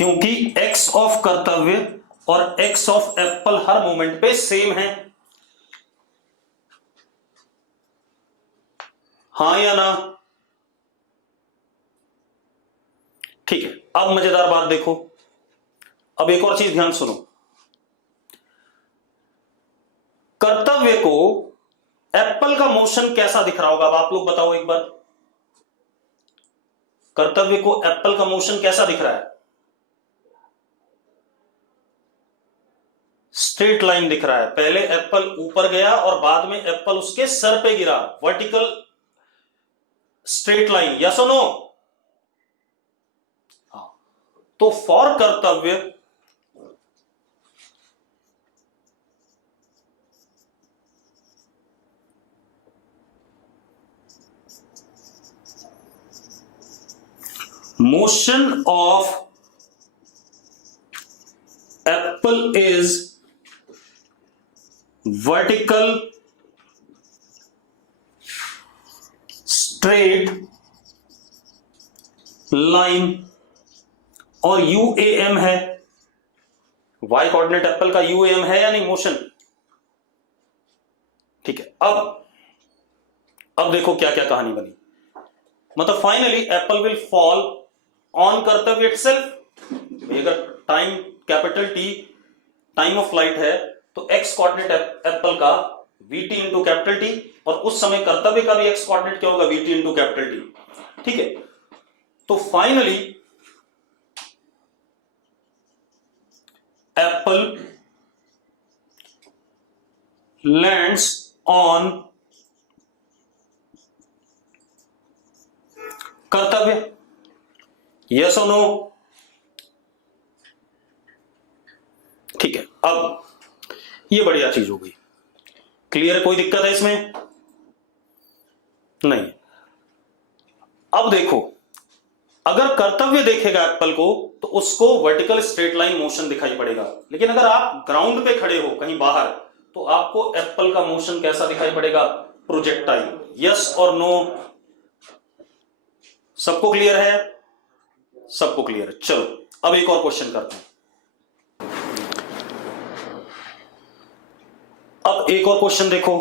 क्योंकि x of कर्तव्य और x of Apple her moment पे सेम है। हाँ या ना? ठीक है, अब मजेदार बात देखो। अब एक और चीज ध्यान सुनो। कर्तव्य को एप्पल का मोशन कैसा दिख रहा होगा? अब आप लोग बताओ एक बार, कर्तव्य को एप्पल का मोशन कैसा दिख रहा है? स्ट्रेट लाइन दिख रहा है। पहले एप्पल ऊपर गया और बाद में एप्पल उसके सर पे गिरा। वर्टिकल स्ट्रेट लाइन, यस और नो? तो फॉर कर्तव्य motion of apple is vertical straight line और UAM है। y कोऑर्डिनेट एप्पल का UAM है या नहीं मोशन? ठीक है, अब देखो क्या क्या कहानी बनी। मतलब finally Apple will fall on कर्तव्य इटसेल्फ। अगर time capital T time of flight है तो एक्स कोऑर्डिनेट एप्पल का VT इंटू कैपिटल T और उस समय कर्तव्य का भी एक्स कोऑर्डिनेट क्या होगा? VT into capital T। ठीक है, तो फाइनली एप्पल लैंड्स ऑन कर्तव्य, यस और नो? ठीक है, अब ये बढ़िया चीज हो गई। क्लियर? कोई दिक्कत है इसमें? नहीं। अब देखो, अगर कर्तव्य देखेगा एप्पल को तो उसको वर्टिकल स्ट्रेट लाइन मोशन दिखाई पड़ेगा, लेकिन अगर आप ग्राउंड पे खड़े हो कहीं बाहर तो आपको एप्पल का मोशन कैसा दिखाई पड़ेगा? प्रोजेक्टाइल, यस और नो? सबको क्लियर है? सबको क्लियर है। चलो अब एक और क्वेश्चन करते हैं। अब एक और क्वेश्चन देखो।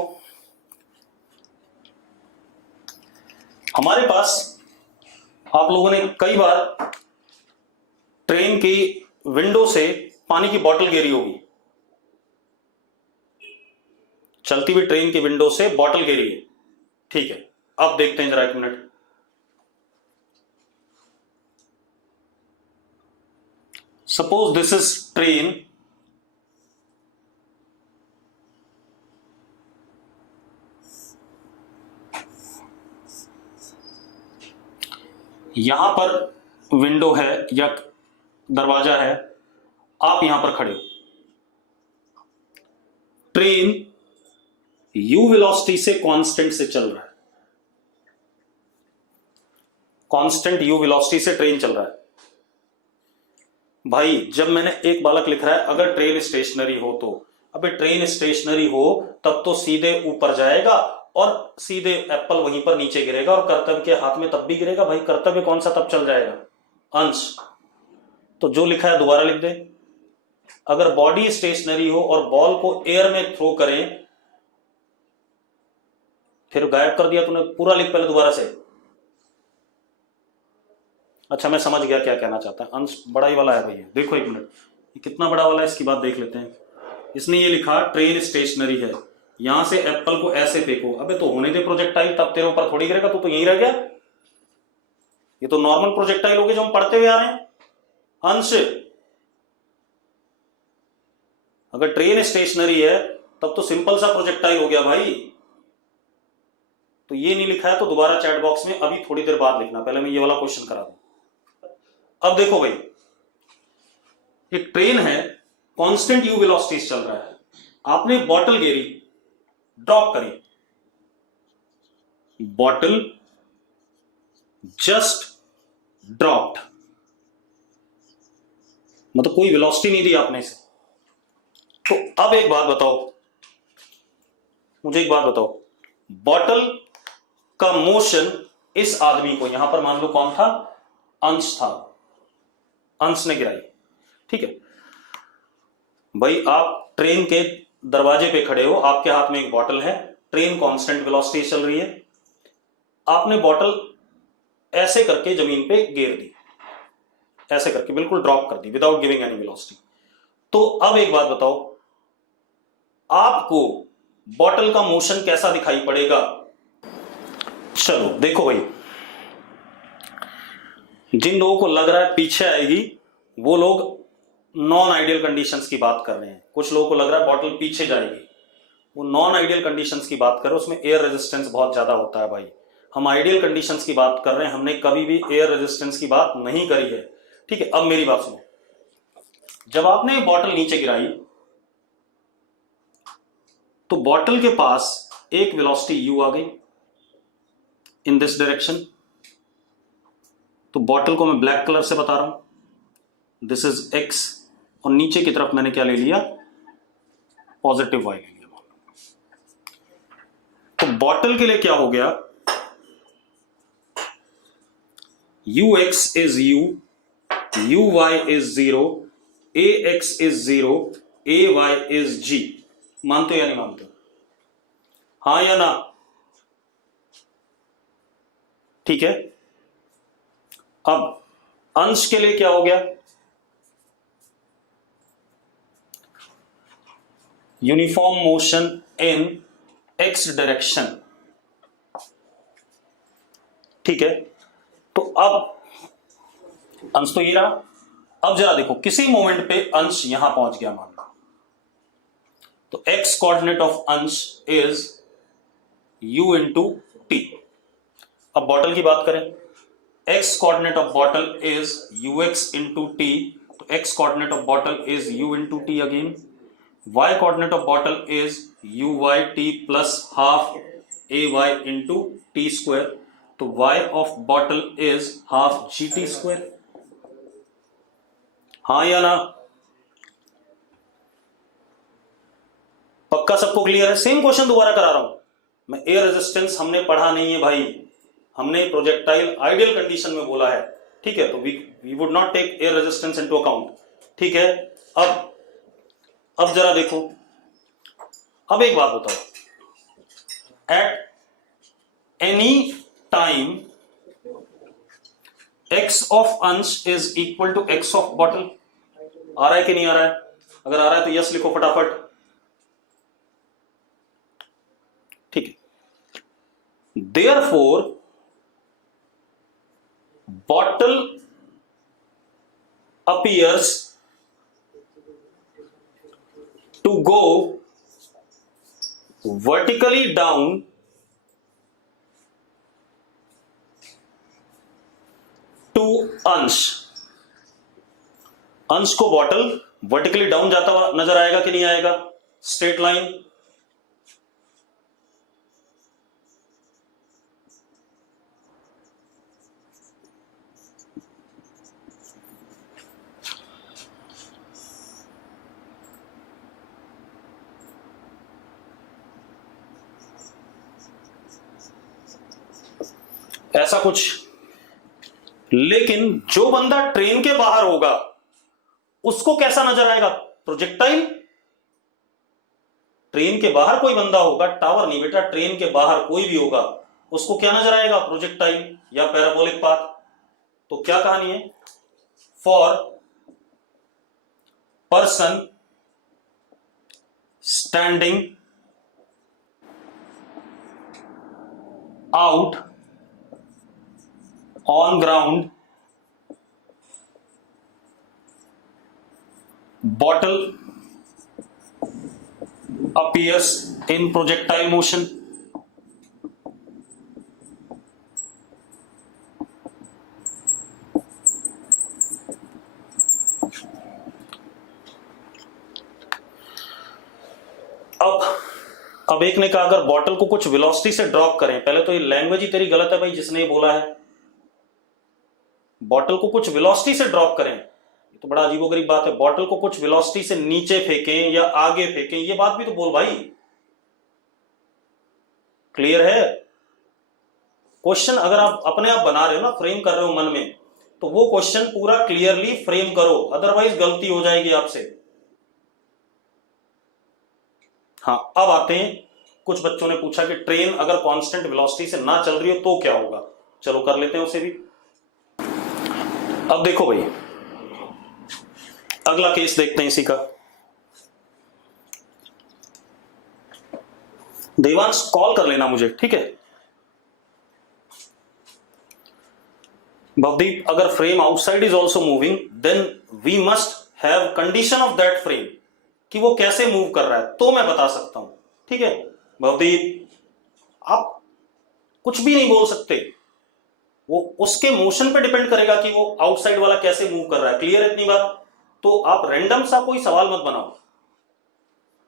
हमारे पास आप लोगों ने कई बार ट्रेन की विंडो से पानी की बोतल गिरी होगी। चलती हुई ट्रेन की विंडो से बोतल गिरी है। ठीक है, अब देखते हैं जरा एक minute. Suppose this is train, यहां पर विंडो है या दरवाजा है, आप यहां पर खड़े हो। ट्रेन u वेलोसिटी से कांस्टेंट से चल रहा है। कांस्टेंट u वेलोसिटी से ट्रेन चल रहा है। भाई जब मैंने एक बालक लिख रहा है अगर ट्रेन स्टेशनरी हो तो, अबे ट्रेन स्टेशनरी हो तब तो सीधे ऊपर जाएगा और सीधे एप्पल वहीं पर नीचे गिरेगा और कर्तव्य के हाथ में तब भी गिरेगा। भाई कर्तव्य कौन सा तब चल जाएगा? अंश। तो जो लिखा है दोबारा लिख दे। अगर बॉडी स्टेशनरी हो और बॉल को एयर में थ्रो करें, फिर गायब कर दिया तूने, पूरा लिख पहले दोबारा से। अच्छा मैं समझ गया क्या कहना चाहता है। अंश बड़ा ही वाला है भैया, देखो एक मिनट, ये कितना बड़ा वाला है इसकी बात देख लेते हैं। इसने ये लिखा ट्रेन स्टेशनरी है, यहां से एप्पल को ऐसे फेंको। अबे तो होने दे प्रोजेक्टाइल, तब तेरे ऊपर थोड़ी गिरेगा, तो यहीं रह गया। ये तो नॉर्मल प्रोजेक्टाइल हो गए जो हम पढ़ते हुए आ रहे हैं। अंश अगर ट्रेन स्टेशनरी है तब तो सिंपल सा प्रोजेक्टाइल हो गया भाई। तो ये नहीं लिखा है तो दोबारा चैट बॉक्स में अभी थोड़ी देर बाद लिखना, पहले मैं ये वाला क्वेश्चन करा दूं। अब देखो भाई, एक ट्रेन है, कांस्टेंट u वेलोसिटी चल रहा है, आपने बॉटल गिरी, ड्रॉप करी, बॉटल जस्ट ड्रॉप्ड, मतलब कोई वेलोसिटी नहीं दी आपने इसे। तो अब एक बात बताओ, मुझे एक बात बताओ, बॉटल का मोशन इस आदमी को, यहां पर मान लो कौन था? अंश था, अंश ने गिराई। ठीक है भाई, आप ट्रेन के दरवाजे पे खड़े हो, आपके हाथ में एक बॉटल है, ट्रेन कांस्टेंट वेलोसिटी चल रही है, आपने बॉटल ऐसे करके जमीन पे गिर दी, ऐसे करके बिल्कुल ड्रॉप कर दी विदाउट गिविंग एनी वेलोसिटी। तो अब एक बात बताओ, आपको बॉटल का मोशन कैसा दिखाई पड़ेगा? चलो देखो भाई, जिन लोगों को लग रहा है पीछे आएगी वो लोग नॉन आइडियल कंडीशंस की बात कर रहे हैं, कुछ लोगों को लग रहा है बॉटल पीछे जाएगी, वो नॉन आइडियल कंडीशंस की बात कर रहे हैं, उसमें एयर रेजिस्टेंस बहुत ज्यादा होता है भाई। हम आइडियल कंडीशंस की बात कर रहे हैं, हमने कभी भी एयर रेजिस्टेंस की बात नहीं करी है, ठीक है। अब मेरी बात सुनो, जब आपने बॉटल नीचे गिराई तो बॉटल के पास एक वेलोसिटी u आ गई इन दिस डायरेक्शन, तो बॉटल को मैं ब्लैक कलर से बता रहा हूं, दिस इज x, और नीचे की तरफ मैंने क्या ले लिया, पॉजिटिव y ले लिया। तो बॉटल के लिए क्या हो गया, ux is u, uy is 0, ax is 0, ay is g। मानते हो या नहीं मानते हो? हाँ या ना? ठीक है। अब अंश के लिए क्या हो गया, uniform motion in x direction, ठीक है। तो अब अंश तो ये रहा, अब जरा देखो किसी मोमेंट पे अंश यहां पहुंच गया मान लो, तो x कोऑर्डिनेट ऑफ अंश इज u इंटू टी। अब बॉटल की बात करें, x coordinate of bottle is ux into T, तो x coordinate of bottle is u into T again, y coordinate of bottle is uy T plus half ay into T square, तो y of bottle is half gt square. हाँ या ना? पक्का सबको clear है? Same question दोबारा करा रहा हूं मैं, एयर रेजिस्टेंस हमने पढ़ा नहीं है भाई, हमने प्रोजेक्टाइल आइडियल कंडीशन में बोला है, ठीक है। तो we would not take air resistance into account, ठीक है। अब जरा देखो, अब एक बात बताओ, at any time x of अंश is equal to x of bottle, आ रहा है कि नहीं आ रहा है? अगर आ रहा है तो यस लिखो फटाफट, ठीक है। Therefore bottle appears to go vertically down to अंश, अंश को बॉटल वर्टिकली डाउन जाता हुआ नजर आएगा कि नहीं आएगा? स्ट्रेट लाइन, ऐसा कुछ। लेकिन जो बंदा ट्रेन के बाहर होगा उसको कैसा नजर आएगा? प्रोजेक्टाइल। ट्रेन के बाहर कोई बंदा होगा, टावर नहीं बेटा, ट्रेन के बाहर कोई भी होगा, उसको क्या नजर आएगा? प्रोजेक्टाइल या पैराबोलिक पाथ। तो क्या कहानी है? For person standing out on ground, bottle appears in projectile motion. अब एक ने कहा अगर बॉटल को कुछ वेलोसिटी से ड्रॉप करें, पहले तो ये लैंग्वेज ही तेरी गलत है भाई जिसने ये बोला है, बॉटल को कुछ वेलोसिटी से ड्रॉप करें, तो बड़ा अजीबोगरीब बात है। बॉटल को कुछ वेलोसिटी से नीचे फेंकें या आगे फेंकें, ये बात भी तो बोल भाई। क्लियर है? क्वेश्चन अगर आप अपने आप बना रहे हो ना, फ्रेम कर रहे हो मन में, तो वो क्वेश्चन पूरा क्लियरली फ्रेम करो, अदरवाइज गलती हो जाएगी आपसे। हाँ, अब आते हैं, कुछ बच्चों ने पूछा कि ट्रेन अगर कांस्टेंट वेलोसिटी से ना चल रही हो तो क्या होगा। चलो कर लेते हैं उसे भी। अब देखो भाई, अगला केस देखते हैं इसी का। देवांश कॉल कर लेना मुझे, ठीक है। भवदीप, अगर frame outside is also moving then we must have condition of that frame, कि वो कैसे मूव कर रहा है तो मैं बता सकता हूं, ठीक है। भवदीप, आप कुछ भी नहीं बोल सकते, वो उसके मोशन पे डिपेंड करेगा कि वो आउटसाइड वाला कैसे मूव कर रहा है। क्लियर है इतनी बात? तो आप रैंडम सा कोई सवाल मत बनाओ।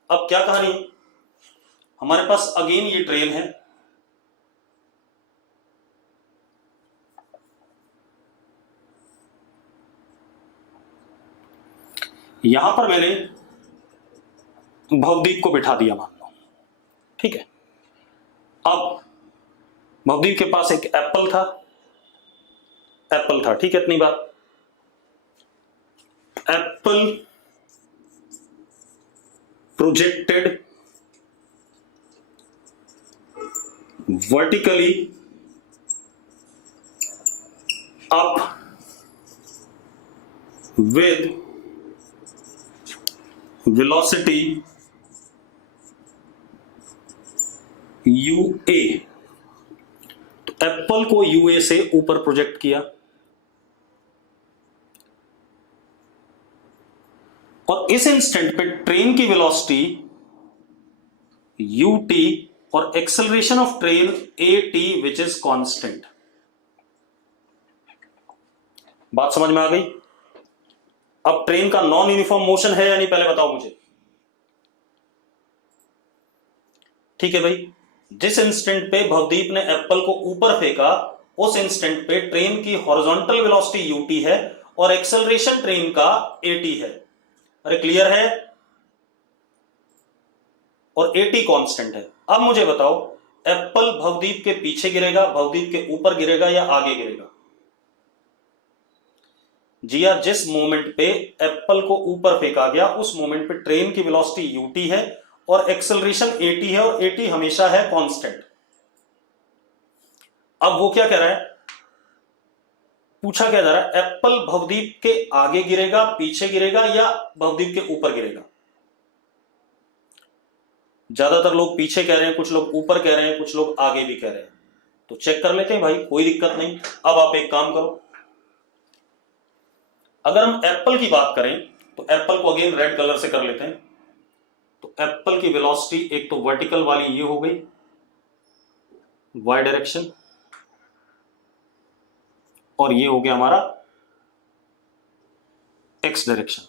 अब क्या कहानी, हमारे पास अगेन ये ट्रेन है, यहां पर मैंने भवदीप को बिठा दिया मान लो, ठीक है। अब भवदीप के पास एक एप्पल था, ठीक है, इतनी बात। Apple projected vertically up with velocity UA, तो एप्पल को UA से ऊपर प्रोजेक्ट किया और इस इंस्टेंट पे ट्रेन की वेलोसिटी UT और acceleration of train AT which is constant. बात समझ में आ गई? अब ट्रेन का नॉन यूनिफॉर्म मोशन है या नहीं, पहले बताओ मुझे। ठीक है भाई, जिस इंस्टेंट पे भवदीप ने एप्पल को ऊपर फेंका उस इंस्टेंट पे ट्रेन की हॉरिजॉन्टल वेलोसिटी UT है और एक्सेलरेशन ट्रेन का AT है। अरे क्लियर है? और AT कांस्टेंट है। अब मुझे बताओ, एप्पल भवदीप के पीछे गिरेगा, भवदीप के ऊपर गिरेगा या आगे गिरेगा? जी यार, जिस मोमेंट पे एप्पल को ऊपर फेंका गया उस मोमेंट पे ट्रेन की वेलोसिटी UT है और एक्सेलरेशन AT है और AT हमेशा है कांस्टेंट। अब वो क्या कह रहा है, पूछा क्या जा रहा है, एप्पल भवदीप के आगे गिरेगा, पीछे गिरेगा या भवदीप के ऊपर गिरेगा? ज्यादातर लोग पीछे कह रहे हैं, कुछ लोग ऊपर कह रहे हैं, कुछ लोग आगे भी कह रहे हैं। तो चेक कर लेते हैं भाई, कोई दिक्कत नहीं। अब आप एक काम करो, अगर हम एप्पल की बात करें तो एप्पल को अगेन रेड कलर से कर लेते हैं। तो एप्पल की वेलोसिटी एक तो वर्टिकल वाली ये हो गई Y डायरेक्शन, और ये हो गया हमारा X डायरेक्शन।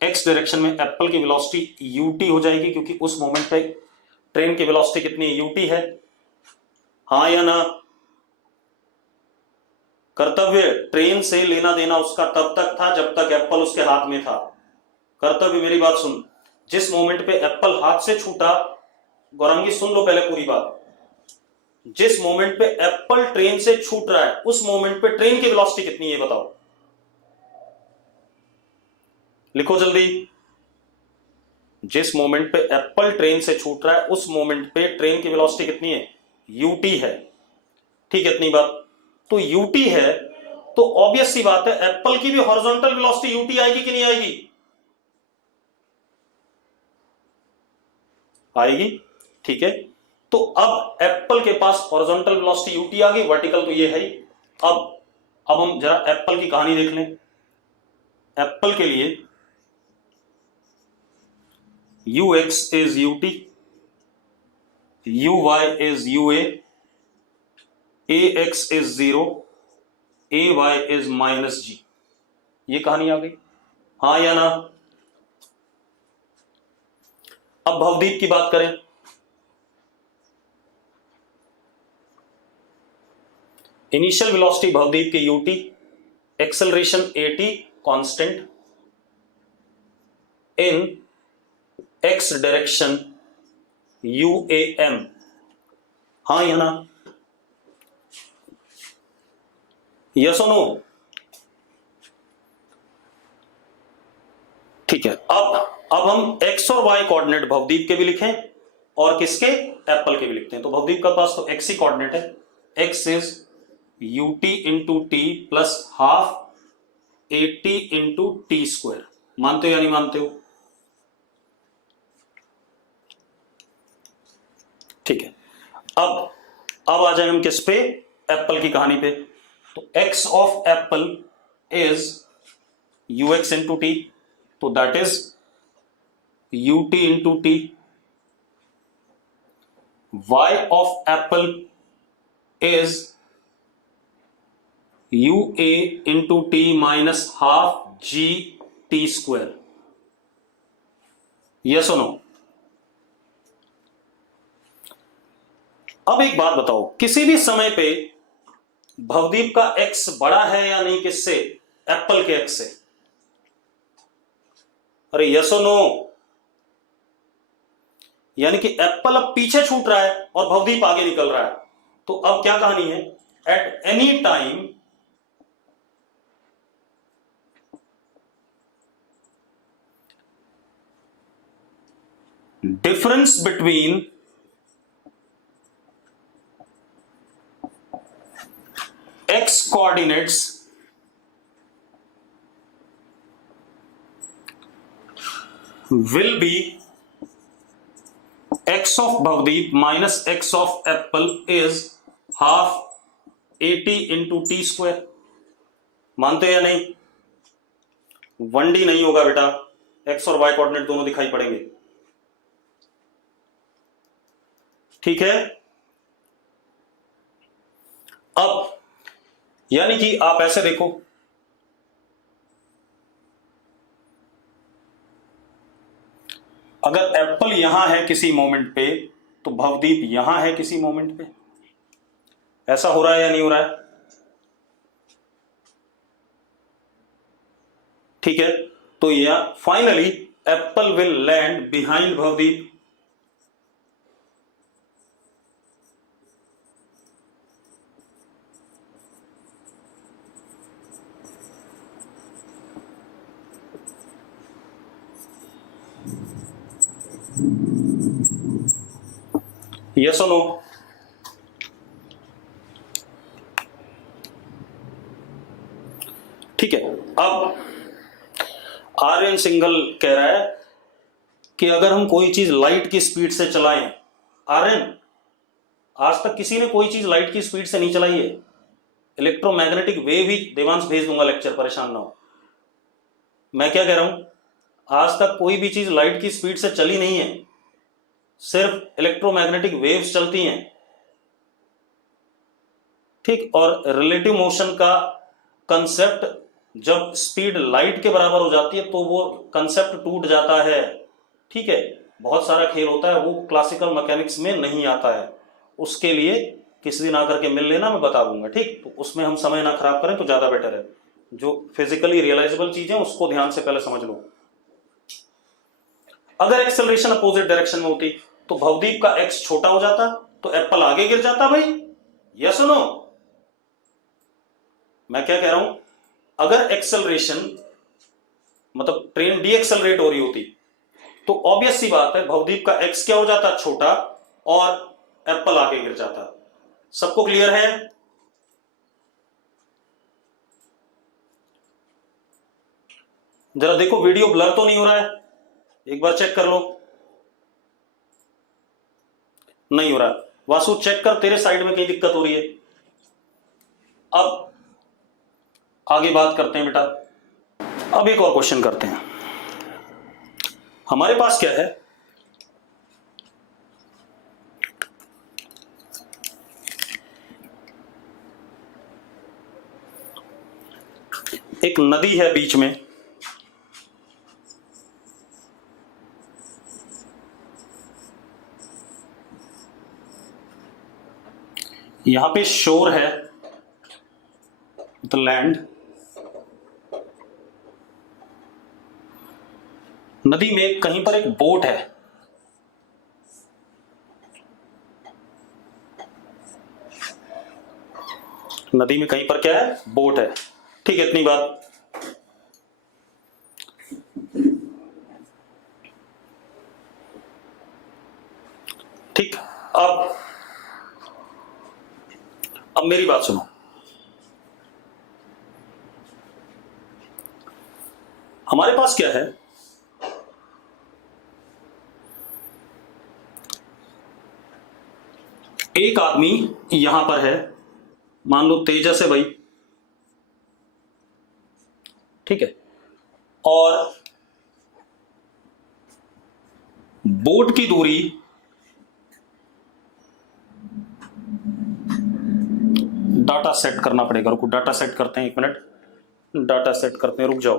X डायरेक्शन में एप्पल की वेलोसिटी UT हो जाएगी क्योंकि उस मोमेंट पे ट्रेन की वेलोसिटी कितनी UT है। हाँ या ना? कर्तव्य, ट्रेन से लेना देना उसका तब तक था जब तक एप्पल उसके हाथ में था। कर्तव्य, मेरी बात सुन, जिस मोमेंट पे एप्पल हाथ से छूटा, गौरंगी सुन लो पहले पूरी बात, जिस मोमेंट पे एप्पल ट्रेन से छूट रहा है उस मोमेंट पे ट्रेन की वेलोसिटी कितनी है बताओ, लिखो जल्दी। जिस मोमेंट पे एप्पल ट्रेन से छूट रहा है उस मोमेंट पे ट्रेन की वेलोसिटी कितनी है? UT है, ठीक है, इतनी बात। तो UT है तो ऑब्वियस सी बात है एप्पल की भी हॉरिजॉन्टल वेलोसिटी UT आएगी कि नहीं आएगी? आएगी, ठीक है। तो अब एप्पल के पास हॉरिजॉन्टल वेलोसिटी UT आ गई, वर्टिकल तो ये है ही। अब हम जरा एप्पल की कहानी देख लें। एप्पल के लिए UX is UT, UY is UA, AX is 0, AY is -G। ये कहानी आ गई, हाँ या ना? अब भवदीप की बात करें, इनिशियल वेलोसिटी भवदीप के UT, acceleration AT constant, in X direction UAM, हाँ या ना? यस और नो? ठीक है, अब हम x और y कोऑर्डिनेट भवदीप के भी लिखें और किसके, एप्पल के भी लिखते हैं। तो भवदीप का पास तो x ही कोऑर्डिनेट है, x is ut into T plus half at into T square. मानते हो या नहीं मानते हो? ठीक है, अब आ जाए हम किस पे, एप्पल की कहानी पे। तो x of apple is ux into T, तो that is ut into T. y of apple is ua into T minus half G T square. Yes और नो? अब एक बात बताओ, किसी भी समय पे भवदीप का x बड़ा है या नहीं किससे, एप्पल के x से? अरे यस और नो? यानी कि एप्पल अब पीछे छूट रहा है और भवदीप आगे निकल रहा है। तो अब क्या कहानी है, eight any time difference between x coordinates will be x of Bhavdeep minus x of Apple is half at into t square। मानते हो या नहीं? 1D नहीं होगा बेटा, x और y कोऑर्डिनेट दोनों दिखाई पड़ेंगे। ठीक है, अब यानी कि आप ऐसे देखो, अगर एप्पल यहां है किसी मोमेंट पे तो भवदीप यहां है किसी मोमेंट पे। ऐसा हो रहा है या नहीं हो रहा है? ठीक है, तो यह finally Apple will land behind Bhavdeep. Yes और नो? ठीक है, अब आर्यन सिंगल कह रहा है कि अगर हम कोई चीज लाइट की स्पीड से चलाएं, आर्यन आज तक किसी ने कोई चीज लाइट की स्पीड से नहीं चलाई है। इलेक्ट्रोमैग्नेटिक वेव ही देवांश भेज दूंगा लेक्चर, परेशान ना हो। मैं क्या कह रहा हूं, आज तक कोई भी चीज लाइट की स्पीड से चली नहीं है, सिर्फ इलेक्ट्रोमैग्नेटिक वेव्स चलती हैं। ठीक, और रिलेटिव मोशन का कंसेप्ट जब स्पीड लाइट के बराबर हो जाती है तो वो कंसेप्ट टूट जाता है। ठीक है, बहुत सारा खेल होता है, वो क्लासिकल मैकेनिक्स में नहीं आता है। उसके लिए किसी दिन आकर के मिल लेना, मैं बता दूंगा। ठीक, तो उसमें हम समय ना खराब करें तो ज्यादा बेटर है। जो फिजिकली रियलाइजेबल चीजें उसको ध्यान से पहले समझ लो। अगर एक्सेलरेशन अपोजिट डायरेक्शन में होती तो भवदीप का एक्स छोटा हो जाता तो एप्पल आगे गिर जाता भाई। यस और नो? मैं क्या कह रहा हूं, अगर एक्सेलरेशन मतलब ट्रेन डी एक्सेलरेट हो रही होती तो ऑब्वियस सी बात है भवदीप का एक्स क्या हो जाता, छोटा, और एप्पल आगे गिर जाता। सबको क्लियर है? जरा देखो वीडियो ब्लर तो नहीं हो रहा है, एक बार चेक कर लो। नहीं हो रहा, वासु चेक कर, तेरे साइड में कहीं दिक्कत हो रही है। अब आगे बात करते हैं बेटा। अब एक और क्वेश्चन करते हैं। हमारे पास क्या है, एक नदी है बीच में, यहां पे शोर है, द लैंड, नदी में कहीं पर एक बोट है, नदी में कहीं पर क्या है, बोट है। ठीक है, इतनी बात। ठीक, अब मेरी बात सुनो। हमारे पास क्या है, एक आदमी यहां पर है, मान लो तेजस है भाई, ठीक है, और बोट की दूरी डाटा सेट करना पड़ेगा, रुको डाटा सेट करते हैं, 1 मिनट डाटा सेट करते हैं, रुक जाओ।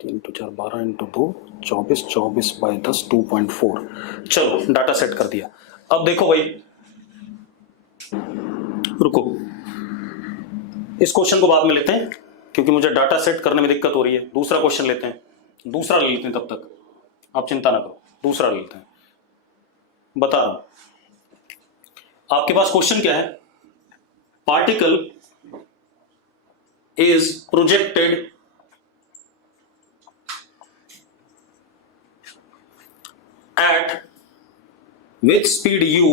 3 × 4 12 × 2 24, 24 बाई 10 2.4। चलो डाटा सेट कर दिया। अब देखो भाई, रुको इस क्वेश्चन को बाद में लेते हैं क्योंकि मुझे डाटा सेट करने में दिक्कत हो रही है। दूसरा क्वेश्चन लेते हैं, दूसरा ले लेते हैं, तब तक आप चिंता ना करो, दूसरा ले लेते हैं। बता रहा हूं आपके पास क्वेश्चन क्या है, particle is projected at with speed u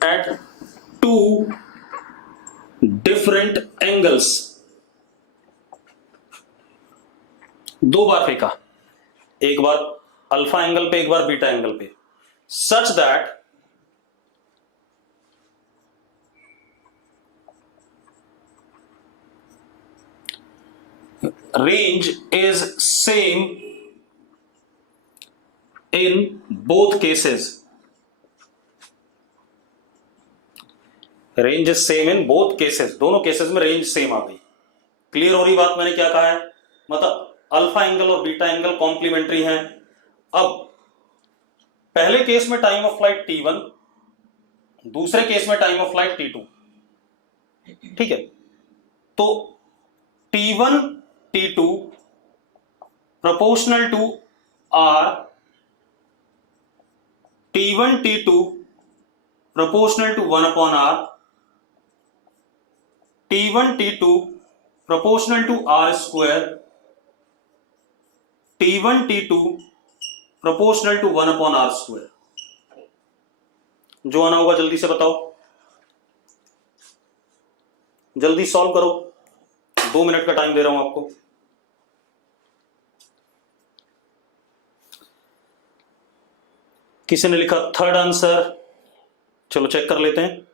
at 2 different angles। 2 बार फेंका, एक बार अल्फा एंगल पे, एक बार बीटा एंगल पे, such that range is same in both cases। Range is same in both cases, दोनों केसेस में रेंज सेम आ गई। Clear हो रही बात मैंने क्या कहा है, मतलब अल्फा एंगल और बीटा एंगल कॉम्प्लीमेंट्री हैं। अब पहले केस में टाइम ऑफ फ्लाइट t1, दूसरे केस में टाइम ऑफ फ्लाइट t2, ठीक है। तो t1 t2 proportional to r, t1 t2 proportional to 1 upon r, t1 t2 proportional to r square, t1 t2 proportional to 1 upon r square। जो आना होगा जल्दी से बताओ, जल्दी सॉल्व करो, 2 मिनट का टाइम दे रहा हूं आपको। किसी ने लिखा थर्ड आंसर, चलो चेक कर लेते हैं।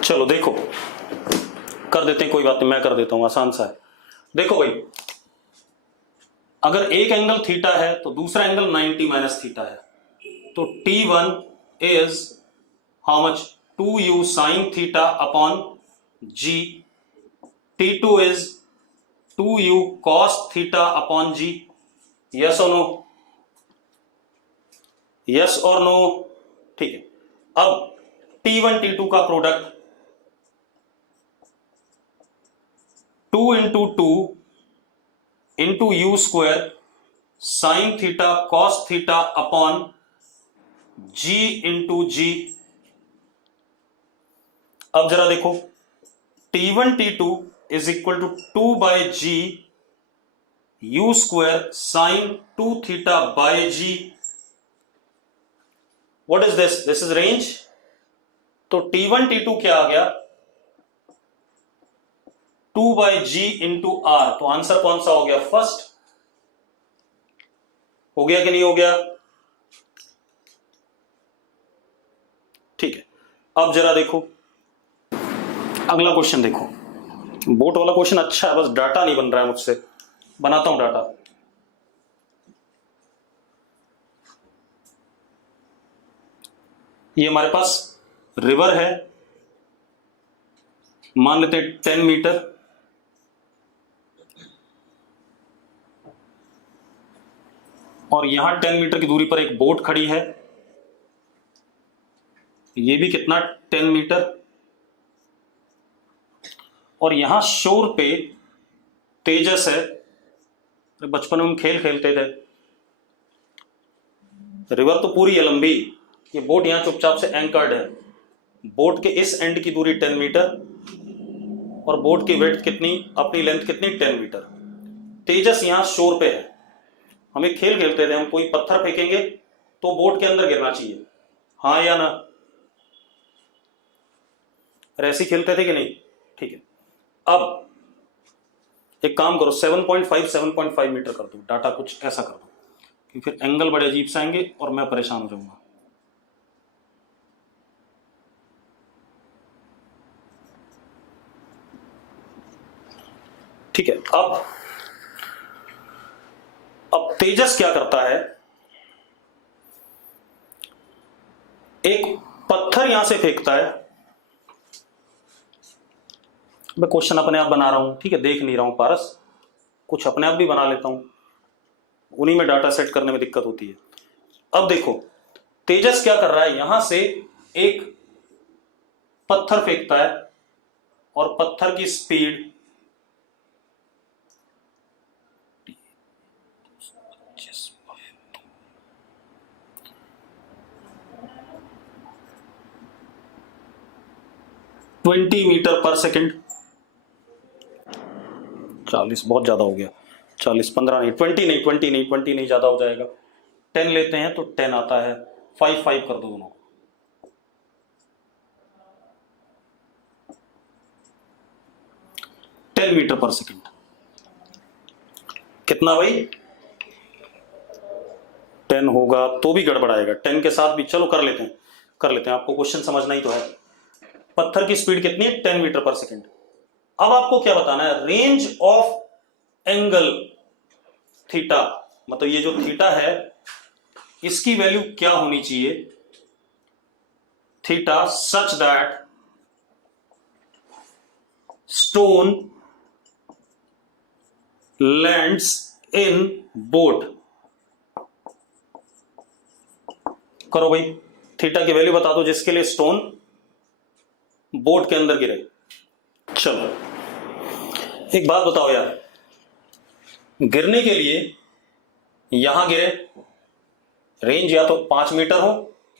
चलो देखो कर देते हैं, कोई बात नहीं, मैं कर देता हूं, आसान सा है। देखो भाई, अगर एक एंगल थीटा है तो दूसरा एंगल 90 माइनस थीटा है, तो T1 is how much, 2u sine theta upon g, T2 is 2u cos theta upon g। yes or no, yes or no, ठीक है। अब T1 T2 का product 2 × 2 × u square sine theta cos theta upon g × g। अब जरा देखो, T1 T2 is equal to 2 by g u square sin 2 theta by g। What is this? This is range। तो T1 T2 क्या आ गया, 2 by g into r। तो answer कौन सा हो गया, फर्स्ट। हो गया कि नहीं हो गया, ठीक है। अब जरा देखो अगला क्वेश्चन, देखो बोट वाला क्वेश्चन अच्छा है, बस डाटा नहीं बन रहा है मुझसे, बनाता हूं डाटा। ये हमारे पास रिवर है, मान लेते हैं 10 मीटर, और यहां 10 मीटर की दूरी पर एक बोट खड़ी है, ये भी कितना 10 मीटर, और यहां शोर पे तेजस है। बचपन में हम खेल खेलते थे, रिवर तो पूरी है लंबी, ये बोट यहां चुपचाप से एंकर्ड है। बोट के इस एंड की दूरी 10 मीटर और बोट की विड्थ कितनी, अपनी लेंथ कितनी, 10 मीटर। तेजस यहां शोर पे है, हम एक खेल खेलते थे, हम कोई पत्थर फेंकेंगे तो बोट के अंदर गिरना चाहिए, हाँ या ना, ऐसे खेलते थे कि नहीं? ठीक है, अब एक काम करो, 7.5 मीटर कर दो, डाटा कुछ ऐसा कर दो कि फिर एंगल बड़े अजीब से आएंगे और मैं परेशान हो जाऊंगा। ठीक है, अब तेजस क्या करता है, एक पत्थर यहां से फेंकता है, मैं क्वेश्चन अपने आप बना रहा हूं, ठीक है, देख नहीं रहा हूं पारस, कुछ अपने आप भी बना लेता हूं, उन्हीं में डाटा सेट करने में दिक्कत होती है। अब देखो तेजस क्या कर रहा है, यहां से एक पत्थर फेंकता है और पत्थर की स्पीड 20 मीटर पर सेकेंड। 40 बहुत ज्यादा हो गया, 40, 15 नहीं, 20 नहीं, ज्यादा हो जाएगा, 10 लेते हैं तो 10 आता है, 5 कर दो दोनों को, 10 मीटर पर सेकेंड। कितना भाई, 10 होगा तो भी गड़बड़ाएगा, 10 के साथ भी, चलो कर लेते हैं, आपको क्वेश्चन समझना ही तो है। पत्थर की स्पीड कितनी है, 10 मीटर पर सेकेंड। अब आपको क्या बताना है, रेंज ऑफ एंगल थीटा, मतलब ये जो थीटा है इसकी वैल्यू क्या होनी चाहिए, theta such that stone lands in boat. करो भाई, थीटा की वैल्यू बता दो जिसके लिए स्टोन बोट के अंदर गिरे। चलो एक बात बताओ यार, गिरने के लिए यहां गिरे, रेंज या तो 5 मीटर हो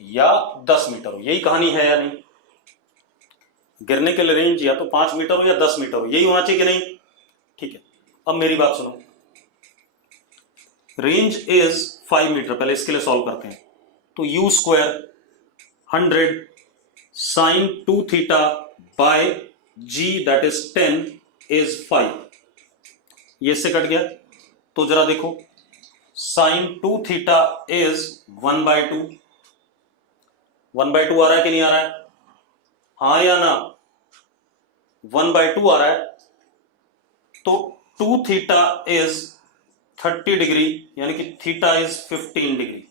या 10 मीटर हो, यही कहानी है या नहीं? गिरने के लिए रेंज या तो 5 मीटर हो या 10 मीटर हो, यही होना चाहिए कि नहीं? ठीक है, अब मेरी बात सुनो, रेंज इज 5 मीटर, पहले इसके लिए सॉल्व करते हैं। तो u square 100 sine 2 theta by g that is 10 is 5, ये से कट गया, तो जरा देखो साइन 2 थीटा इज 1/2, 1/2 आ रहा है कि नहीं आ रहा है, हाँ या ना, 1/2 आ रहा है, तो 2 थीटा इज 30 डिग्री, यानी कि theta is 15 degree.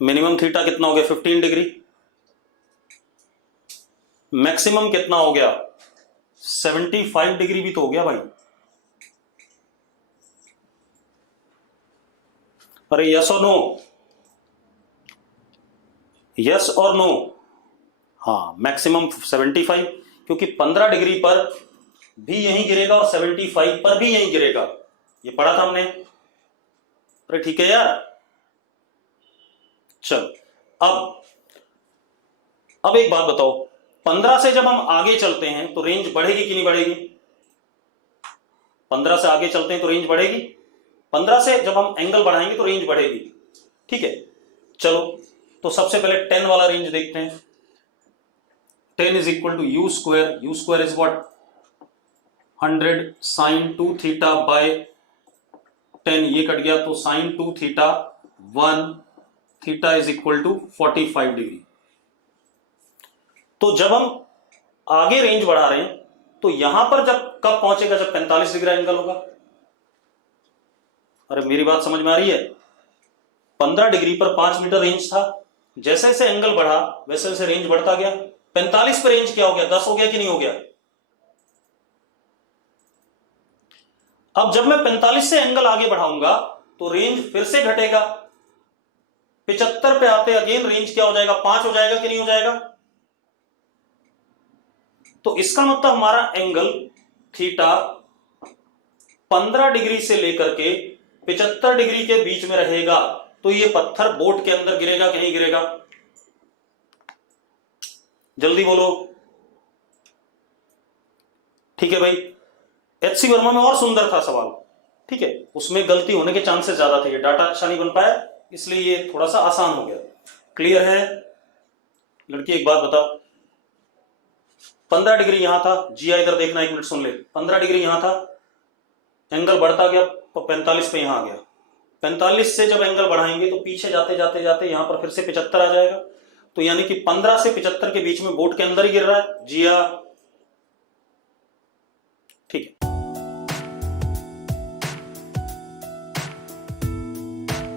Minimum theta कितना हो गया, 15 डिग्री, मैक्सिमम कितना हो गया, 75 डिग्री भी तो हो गया भाई। अरे यस और नो, यस और नो, हाँ मैक्सिमम 75, क्योंकि 15 डिग्री पर भी यहीं गिरेगा और 75 पर भी यहीं गिरेगा, ये पढ़ा था हमने। अरे ठीक है यार, चलो अब एक बात बताओ, 15 से जब हम आगे चलते हैं तो रेंज बढ़ेगी कि नहीं बढ़ेगी? 15 से आगे चलते हैं तो रेंज बढ़ेगी, 15 से जब हम एंगल बढ़ाएंगे तो रेंज बढ़ेगी, ठीक है। चलो तो सबसे पहले 10 वाला रेंज देखते हैं, 10 is equal to u square is what, 100 sine 2 theta by 10, ये कट गया, तो sine 2 theta 1 theta is equal to 45 degree. तो जब हम आगे रेंज बढ़ा रहे हैं तो यहां पर जब कब पहुंचेगा, जब 45 डिग्री एंगल होगा। अरे मेरी बात समझ में आ रही है, 15 डिग्री पर 5 मीटर रेंज था, जैसे जैसे एंगल बढ़ा वैसे वैसे रेंज बढ़ता गया, 45 पर रेंज क्या हो गया, 10 हो गया कि नहीं हो गया? अब जब मैं 45 से एंगल आगे बढ़ाऊंगा तो रेंज फिर से घटेगा, 75 पे आते अगेन रेंज क्या हो जाएगा, 5 हो जाएगा कि नहीं हो जाएगा? तो इसका मतलब हमारा एंगल थीटा 15 डिग्री से लेकर के 75 डिग्री के बीच में रहेगा, तो ये पत्थर बोट के अंदर गिरेगा कि नहीं गिरेगा? जल्दी बोलो। ठीक है भाई, एचसी वर्मा में और सुंदर था सवाल, ठीक है, उसमें गलती होने के चांसेस ज्यादा थे, ये डाटा अच्छा नहीं बन पाया इसलिए ये थोड़ा सा आसान हो गया। क्लियर है लड़की? एक बात बताओ, 15 डिग्री यहां था, जिया इधर देखना, 1 मिनट सुन ले, 15 डिग्री यहां था, एंगल बढ़ता गया 45 पे यहां आ गया, 45 से जब एंगल बढ़ाएंगे तो पीछे जाते जाते जाते यहां पर फिर से 75 आ जाएगा, तो यानी कि 15 से 75 के बीच में बोट के अंदर ही गिर रहा है जिया। ठीक है।